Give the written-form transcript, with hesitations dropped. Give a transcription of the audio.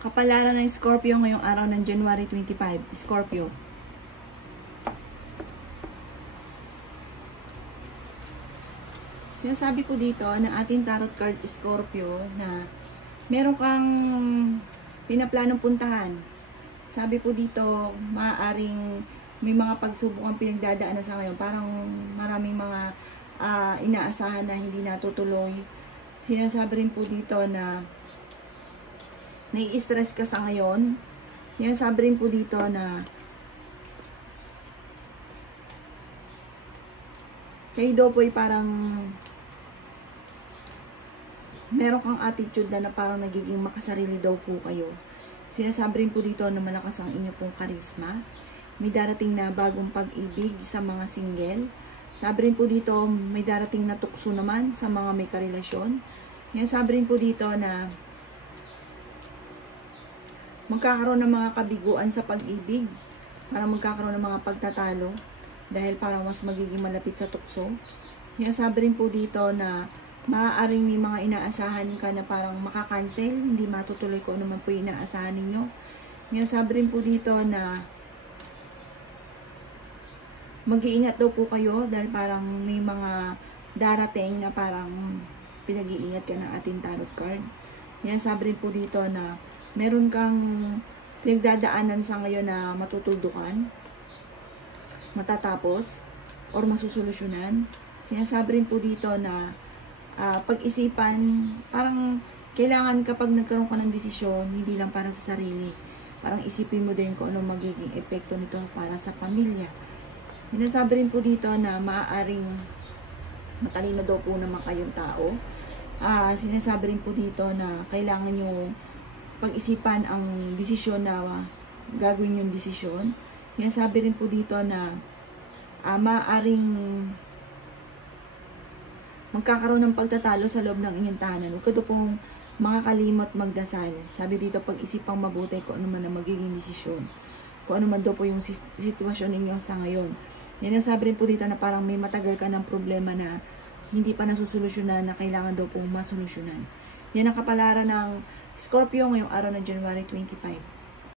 Kapalaran ng Scorpio ngayong araw ng January 25. Scorpio. Sinasabi po dito na ating tarot card Scorpio na meron kang pinaplanong puntahan. Sabi po dito, maaaring may mga pagsubok ang pinagdadaanan sa ngayon. Parang maraming mga inaasahan na hindi natutuloy. Sinasabi rin po dito na nai-stress ka sa ngayon. Sinasabi rin po dito na kayo daw po ay parang meron kang attitude na parang nagiging makasarili daw po kayo. Sinasabi rin po dito na malakas ang inyo pong karisma. May darating na bagong pag-ibig sa mga single. Sabi rin po dito may darating na tukso naman sa mga may karelasyon. Sinasabi rin po dito na magkakaroon ng mga kabiguan sa pag-ibig, parang magkakaroon ng mga pagtatalo dahil parang mas magiging malapit sa tukso. Sinasabi rin po dito na maaaring may mga inaasahan ka na parang makakancel, hindi matutuloy ko naman po yung inaasahan ninyo. Sinasabi rin po dito na mag-iingat daw po kayo dahil parang may mga darating na parang pinag-iingat ka ng ating tarot card. Sinasabi rin po dito na meron kang pinagdadaanan sa ngayon na matutudukan, matatapos, or masusolusyonan. Sinasabi rin po dito na pag-isipan, parang kailangan kapag nagkaroon ka ng desisyon, hindi lang para sa sarili. Parang isipin mo din kung anong magiging epekto nito para sa pamilya. Sinasabi rin po dito na maaaring matalino daw po naman kayong tao. Sinasabi rin po dito na kailangan nyo pag-isipan ang desisyon na gagawin yung desisyon. Sinasabi rin po dito na maaaring magkakaroon ng pagtatalo sa loob ng inyong tahanan. Huwag ka daw pong makakalimot magdasal. Sabi dito, pag-isipang mabuti kung ano man ang magiging desisyon. Kung ano man daw po yung sitwasyon ninyo sa ngayon. Sinasabi rin po dito na parang may matagal ka ng problema na hindi pa nasusolusyonan na kailangan daw pong masolusyonan. Yan ang kapalaran ng Scorpio ngayong araw ng January 25.